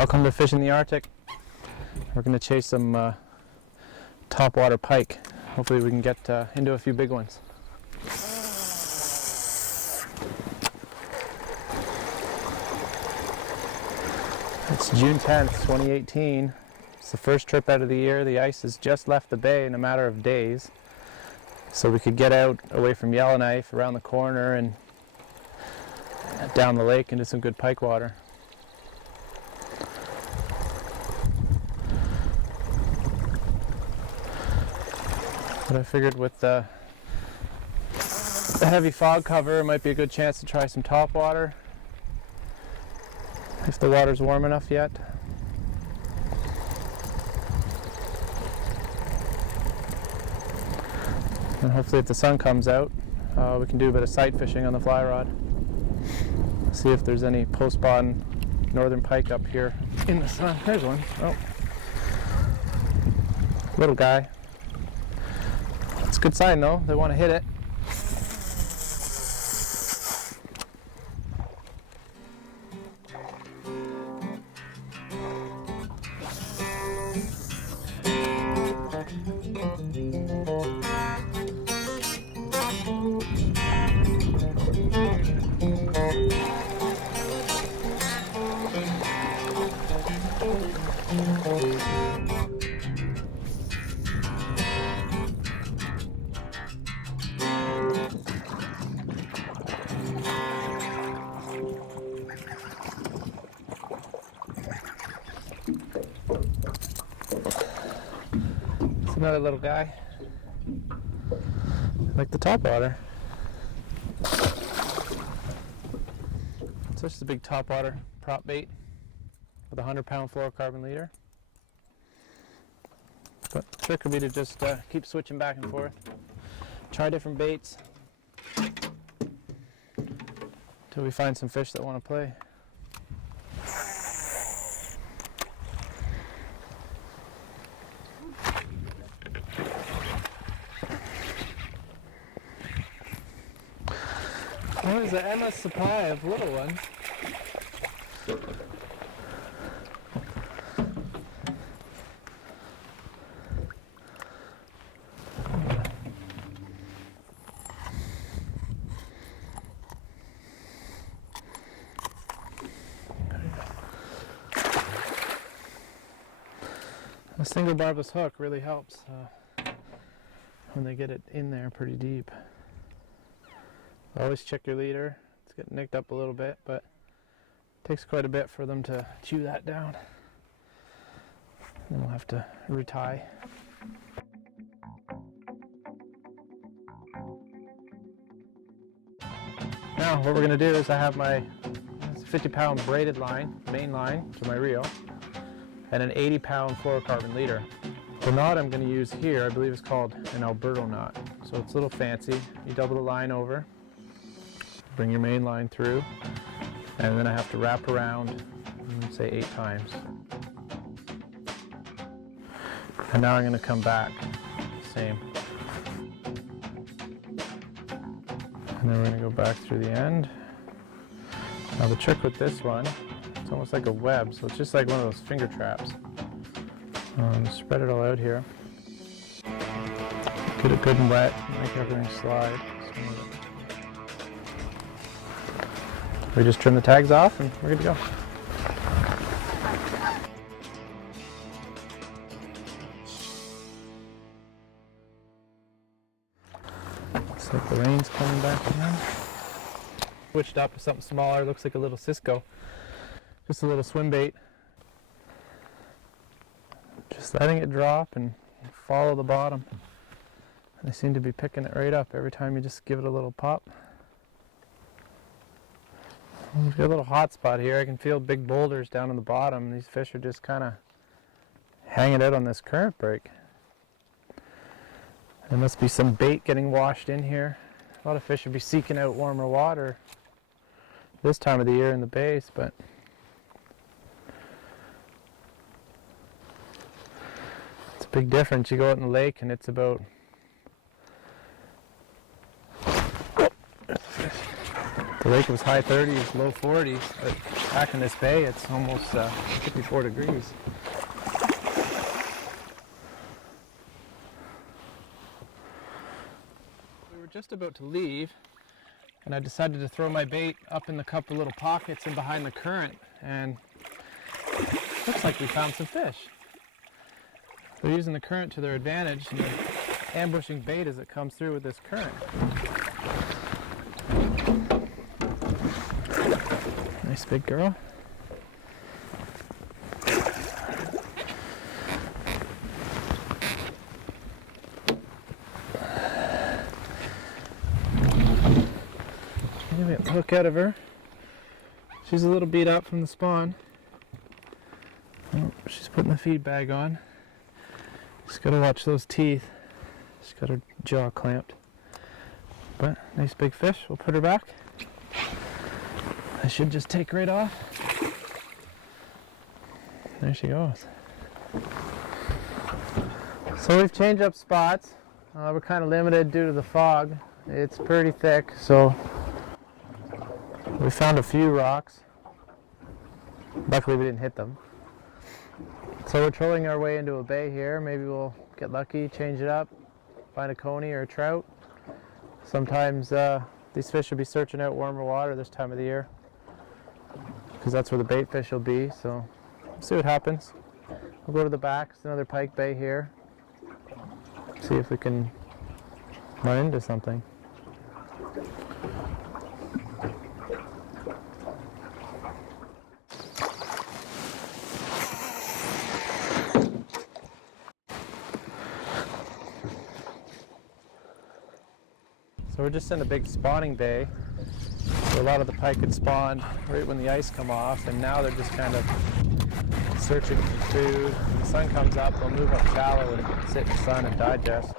Welcome to Fishing the Arctic. We're going to chase some topwater pike. Hopefully we can get into a few big ones. It's June 10th, 2018. It's the first trip out of the year. The ice has just left the bay in a matter of days. So we could get out away from Yellowknife, around the corner, and down the lake into some good pike water. But I figured with the heavy fog cover, it might be a good chance to try some topwater, if the water's warm enough yet. And hopefully if the sun comes out, we can do a bit of sight fishing on the fly rod. See if there's any post-spawn northern pike up here in the sun. There's one. Oh. Little guy. It's a good sign though, they want to hit it. Another little guy, like the topwater. So this is a big topwater prop bait with a 100-pound fluorocarbon leader. But the trick would be to just keep switching back and forth, try different baits until we find some fish that want to play. Well, there's an endless supply of little ones. A single barbless hook really helps when they get it in there pretty deep. Always check your leader. It's getting nicked up a little bit, but it takes quite a bit for them to chew that down. Then we'll have to retie. Now what we're going to do is I have my 50-pound braided line, main line to my reel, and an 80-pound fluorocarbon leader. The knot I'm going to use here, I believe is called an Alberto knot. So it's a little fancy. You double the line over, bring your main line through, and then I have to wrap around, say 8 times. And now I'm going to come back, same. And then we're going to go back through the end. Now the trick with this one, it's almost like a web, so it's just like one of those finger traps. Spread it all out here. Get it good and wet, make everything slide. We just trim the tags off and we're good to go. Looks like the rain's coming back again. Switched up with something smaller, looks like a little Cisco. Just a little swim bait. Just letting it drop and follow the bottom. And they seem to be picking it right up every time you just give it a little pop. We've got a little hot spot here. I can feel big boulders down on the bottom. These fish are just kind of hanging out on this current break. There must be some bait getting washed in here. A lot of fish would be seeking out warmer water this time of the year in the bays, but it's a big difference. You go out in the lake and it's about the lake was high 30s, low 40s, but Back in this bay, it's almost 54 degrees. We were just about to leave, and I decided to throw my bait up in the couple little pockets and behind the current, and looks like we found some fish. They're using the current to their advantage, and they're ambushing bait as it comes through with this current. Nice big girl. Get a hook out of her. She's a little beat up from the spawn. Oh, she's putting the feed bag on. Just gotta watch those teeth. She's got her jaw clamped. But nice big fish. We'll put her back. I should just take right off. There she goes. So we've changed up spots. We're kind of limited due to the fog. It's pretty thick, so we found a few rocks. Luckily we didn't hit them. So we're trolling our way into a bay here. Maybe we'll get lucky, change it up, find a coney or a trout. Sometimes these fish will be searching out warmer water this time of the year, because that's where the bait fish will be. So we'll see what happens. We'll go to the back. It's another pike bay here. See if we can run into something. So we're just in a big spawning bay. So a lot of the pike had spawned right when the ice come off, and now they're just kind of searching for food. When the sun comes up, they'll move up shallow and sit in the sun and digest.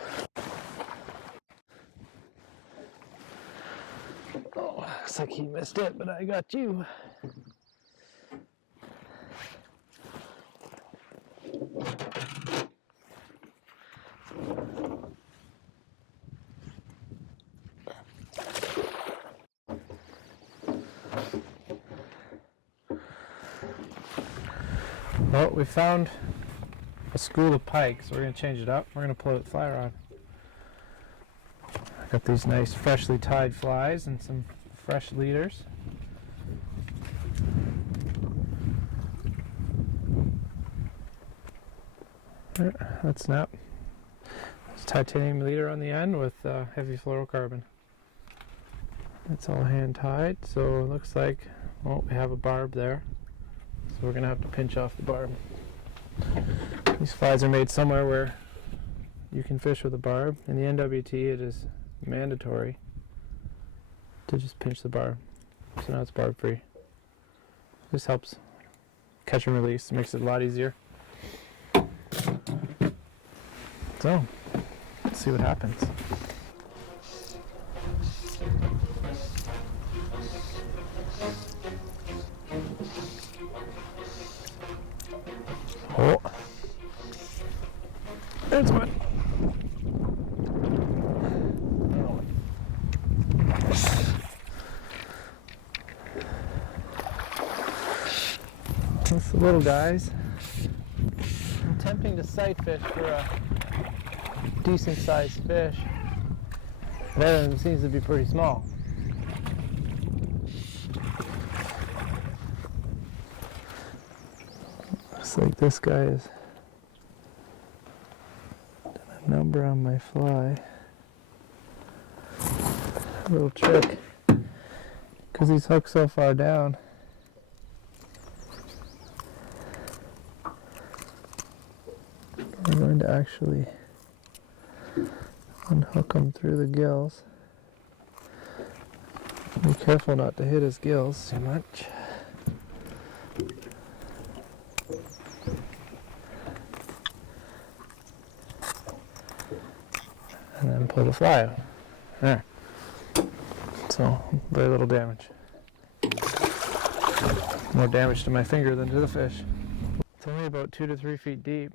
Oh, looks like he missed it, but I got you. Well, we found a school of pike, so we're going to change it up. We're going to pull it with fly rod. I got these nice freshly tied flies and some fresh leaders. There, that snap. It's titanium leader on the end with heavy fluorocarbon. It's all hand tied, so it looks like, well, we have a barb there. So we're going to have to pinch off the barb. These flies are made somewhere where you can fish with a barb. In the NWT, it is mandatory to just pinch the barb. So now it's barb free. This helps catch and release. It makes it a lot easier. So, let's see what happens. Oh, there's one. That's the little guys. I'm attempting to sight fish for a decent sized fish. That one seems to be pretty small. Looks like this guy is done a number on my fly. A little trick, because he's hooked so far down. We're going to actually unhook him through the gills. Be careful not to hit his gills too much. And then pull the fly out. There. So, very little damage. More damage to my finger than to the fish. It's only about 2 to 3 feet deep.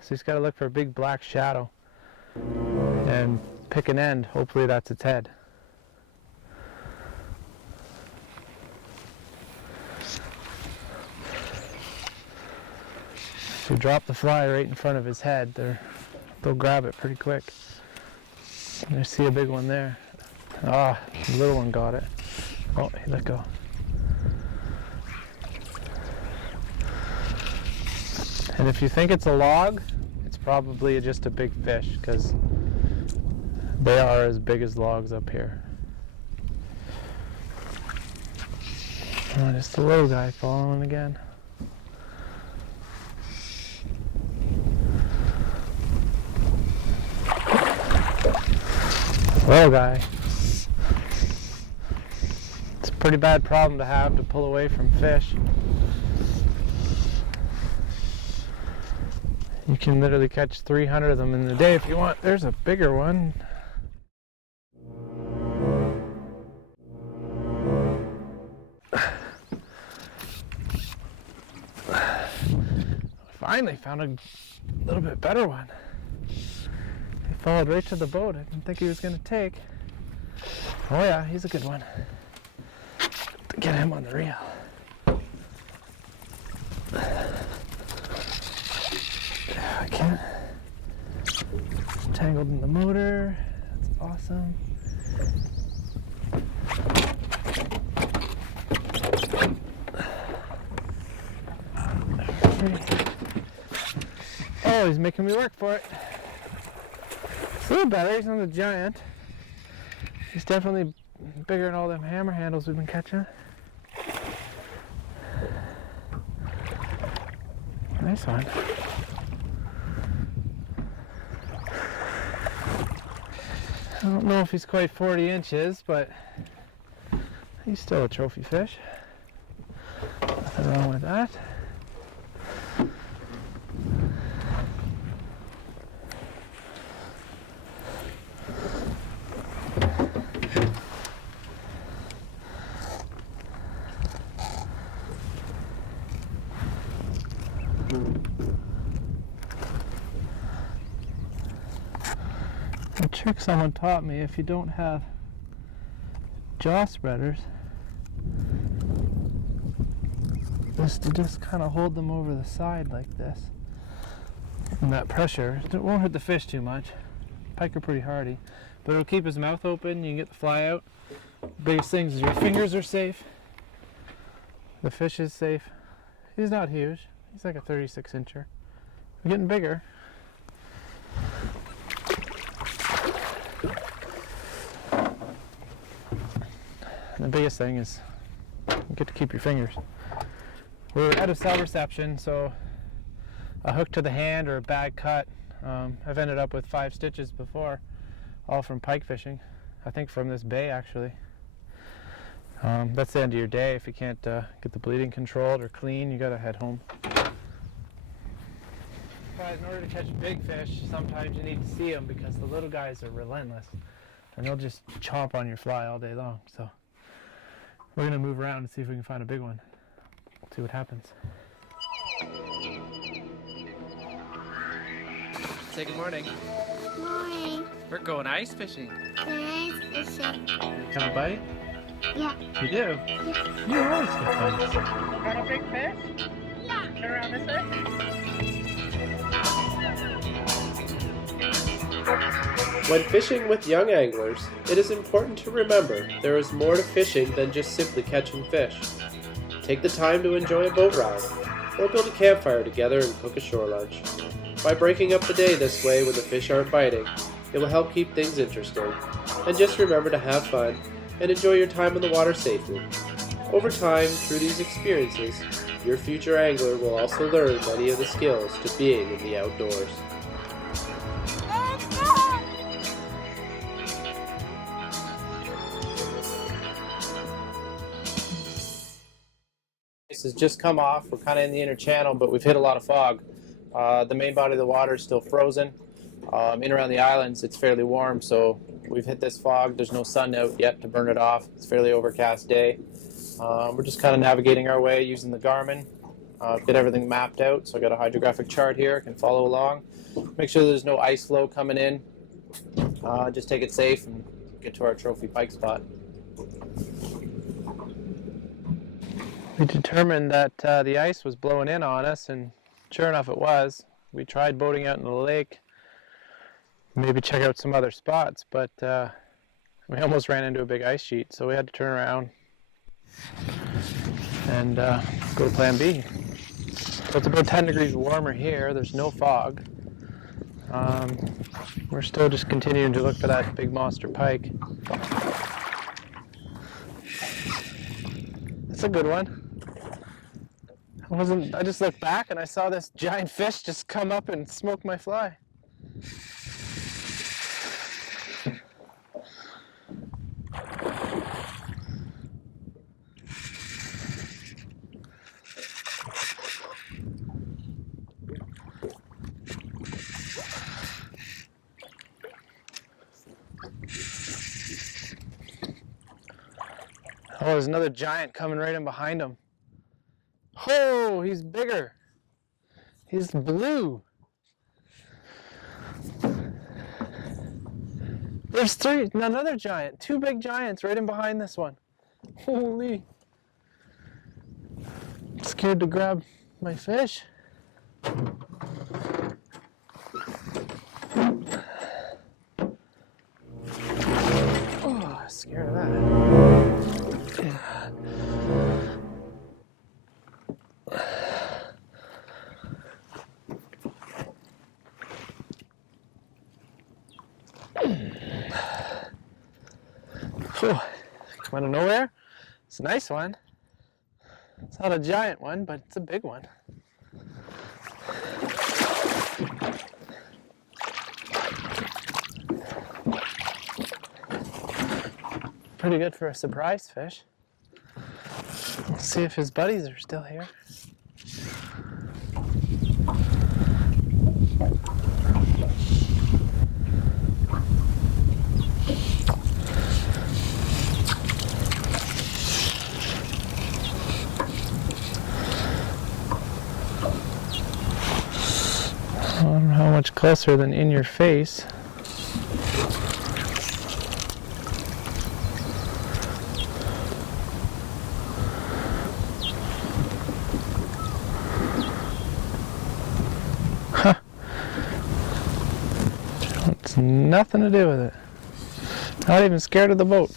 So he's got to look for a big black shadow and pick an end. Hopefully that's its head. If you drop the fly right in front of his head, they'll grab it pretty quick. I see a big one there. Ah, the little one got it. Oh, he let go. And if you think it's a log, it's probably just a big fish, because they are as big as logs up here. Oh, just the little guy following again. Little guy. It's a pretty bad problem to have, to pull away from fish. You can literally catch 300 of them in a day if you want. There's a bigger one. Finally found a little bit better one. He followed right to the boat. I didn't think he was going to take. Oh yeah, he's a good one. To get him on the reel. I can't. Tangled in the motor. That's awesome. Oh, he's making me work for it. It's a little better. He's not a giant. He's definitely bigger than all them hammer handles we've been catching. Nice one. I don't know if he's quite 40 inches, but he's still a trophy fish. Nothing wrong with that. A trick someone taught me, if you don't have jaw spreaders, is to just kind of hold them over the side like this. And that pressure, it won't hurt the fish too much. Pike are pretty hardy, but it'll keep his mouth open, you can get the fly out. Biggest thing is your fingers are safe. The fish is safe. He's not huge. He's like a 36 incher. We're getting bigger. And the biggest thing is you get to keep your fingers. We're out of cell reception, so a hook to the hand or a bad cut. I've ended up with 5 stitches before, all from pike fishing. I think from this bay actually. That's the end of your day. If you can't get the bleeding controlled or clean, you gotta head home. But in order to catch big fish, sometimes you need to see them, because the little guys are relentless and they'll just chomp on your fly all day long. So we're gonna move around and see if we can find a big one. See what happens. Say good morning. Morning. We're going ice fishing. Nice fishing. Can I bite? Yeah. You do? You always get bites. Got a big fish? Yeah. Turn around this way. When fishing with young anglers, it is important to remember there is more to fishing than just simply catching fish. Take the time to enjoy a boat ride, or build a campfire together and cook a shore lunch. By breaking up the day this way when the fish aren't biting, it will help keep things interesting. And just remember to have fun and enjoy your time in the water safely. Over time, through these experiences, your future angler will also learn many of the skills to being in the outdoors. This has just come off. We're kind of in the inner channel, but we've hit a lot of fog. The main body of the water is still frozen. In around the islands, it's fairly warm, so we've hit this fog. There's no sun out yet to burn it off. It's a fairly overcast day. We're just kind of navigating our way using the Garmin. Get everything mapped out, so I got a hydrographic chart here. I can follow along. Make sure there's no ice flow coming in. Just take it safe and get to our trophy pike spot. We determined that the ice was blowing in on us, and Sure enough, it was. We tried boating out in the lake, maybe check out some other spots, but we almost ran into a big ice sheet, so we had to turn around and go to plan B. So it's about 10 degrees warmer here. There's no fog. We're still just continuing to look for that big monster pike. That's a good one. I just looked back and I saw this giant fish just come up and smoke my fly. Oh, there's another giant coming right in behind him. Oh, he's bigger. He's blue. There's another giant. Two big giants right in behind this one. Holy. I'm scared to grab my fish. Oh, scared of that. Oh, come out of nowhere. It's a nice one. It's not a giant one, but it's a big one. Pretty good for a surprise fish. Let's see if his buddies are still here. I don't know how much closer than in your face. Huh. It's nothing to do with it. Not even scared of the boat.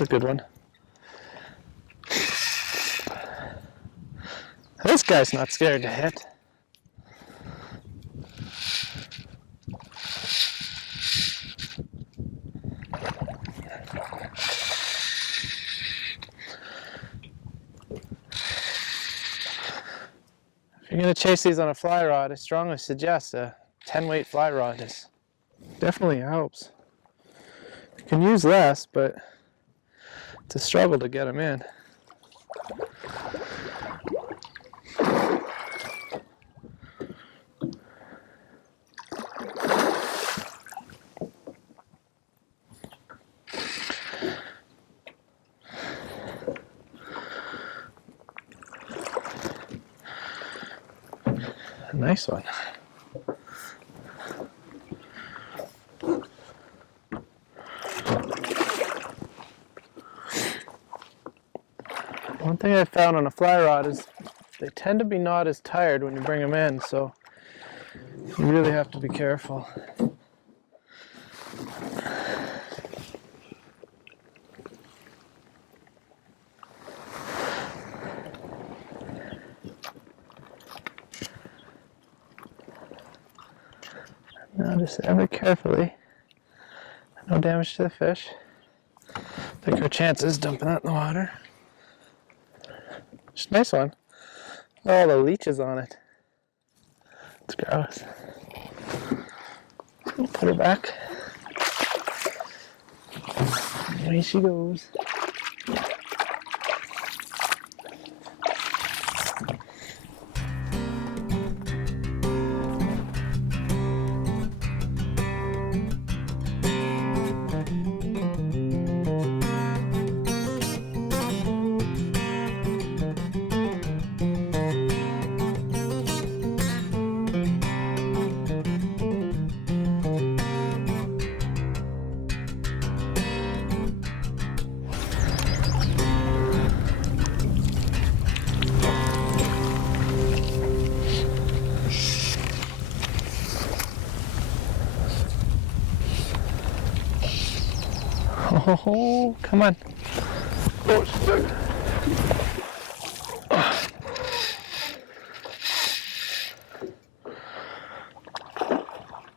That's a good one. This guy's not scared to hit. If you're going to chase these on a fly rod, I strongly suggest a 10-weight fly rod. It definitely helps. You can use less, but it's a struggle to get them in. A nice one. One thing I found on a fly rod is they tend to be not as tired when you bring them in, so you really have to be careful. Now just ever carefully. No damage to the fish. Take our chances dumping that in the water. Just a nice one. Oh, the leeches on it. It's gross. Put her back. Away she goes. Oh, come on. Oh, stuck.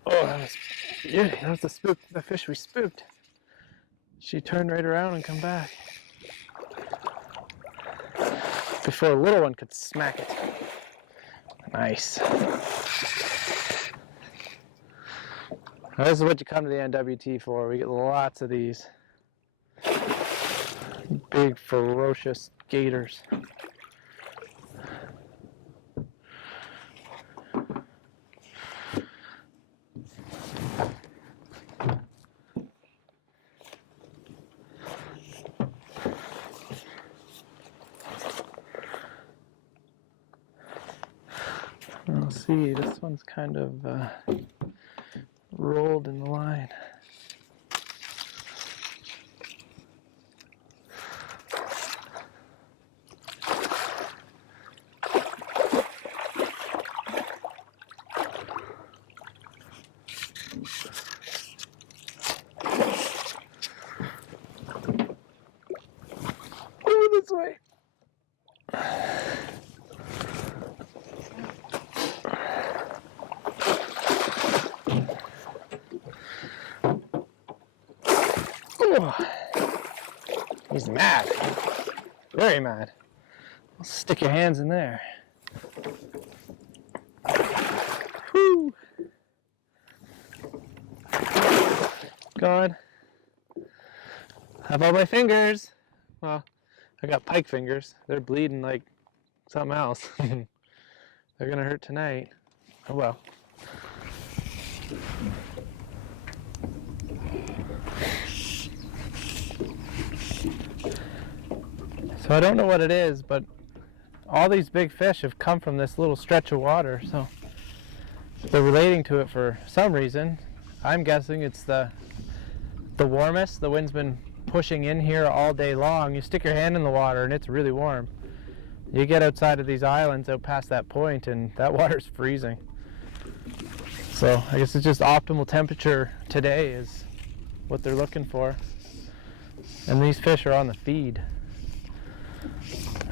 Oh, that was the spook, the fish we spooked. She turned right around and come back before a little one could smack it. Nice. Now, this is what you come to the NWT for. We get lots of these big, ferocious gators. Let's see, this one's kind of rolled in the line. Over this way. Oh, he's mad. Very mad. Stick your hands in there. Whew. God. How about my fingers? Well, I got pike fingers. They're bleeding like something else. They're gonna hurt tonight. Oh well. So I don't know what it is, but all these big fish have come from this little stretch of water, so they're relating to it for some reason. I'm guessing it's the warmest. The wind's been pushing in here all day long. You stick your hand in the water and it's really warm. You get outside of these islands out past that point and that water's freezing. So I guess it's just optimal temperature today is what they're looking for. And these fish are on the feed.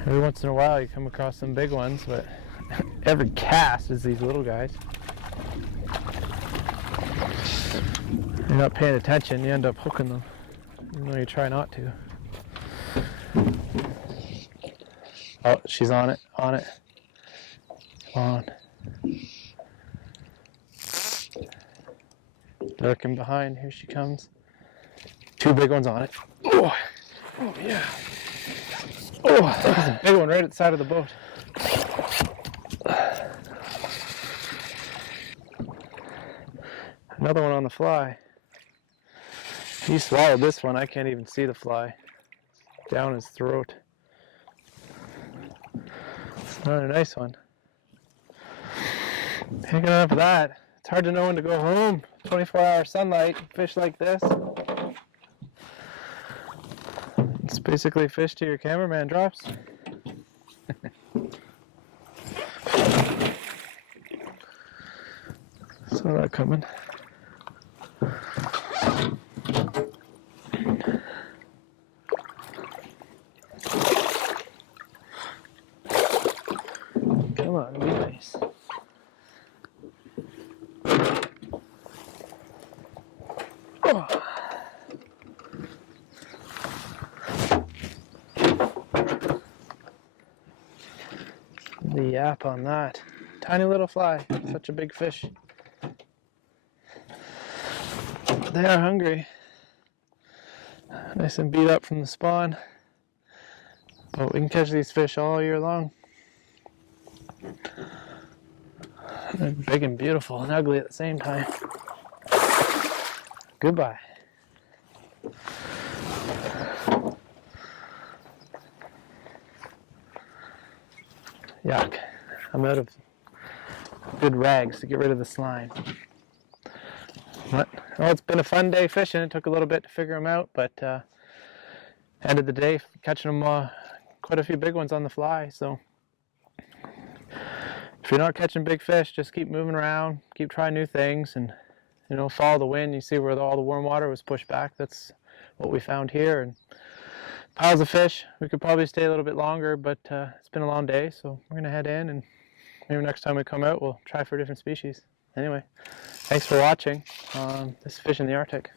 Every once in a while you come across some big ones, but every cast is these little guys. You're not paying attention, you end up hooking them, even though you try not to. Oh, she's on it, on it. Come on. Lurking behind, here she comes. Two big ones on it. Oh, oh yeah. Oh, there's a big one right at the side of the boat. Another one on the fly. He swallowed this one. I can't even see the fly. It's down his throat. It's not a nice one. Picking up that. It's hard to know when to go home. 24-hour sunlight, fish like this. It's basically fish to your cameraman drops. Saw that coming. Come on, be nice. Oh. The yap on that. Tiny little fly, such a big fish. They are hungry. Nice and beat up from the spawn. But we can catch these fish all year long. They're big and beautiful and ugly at the same time. Goodbye. Yuck. I'm out of good rags to get rid of the slime. But, well, it's been a fun day fishing. It took a little bit to figure them out, but end of the day, catching them quite a few big ones on the fly. So if you're not catching big fish, just keep moving around, keep trying new things, and follow the wind. You see where all the warm water was pushed back. That's what we found here, and piles of fish. We could probably stay a little bit longer, but it's been a long day, so we're gonna head in, and maybe next time we come out we'll try for a different species. Anyway, thanks for watching. This is Fish in the Arctic.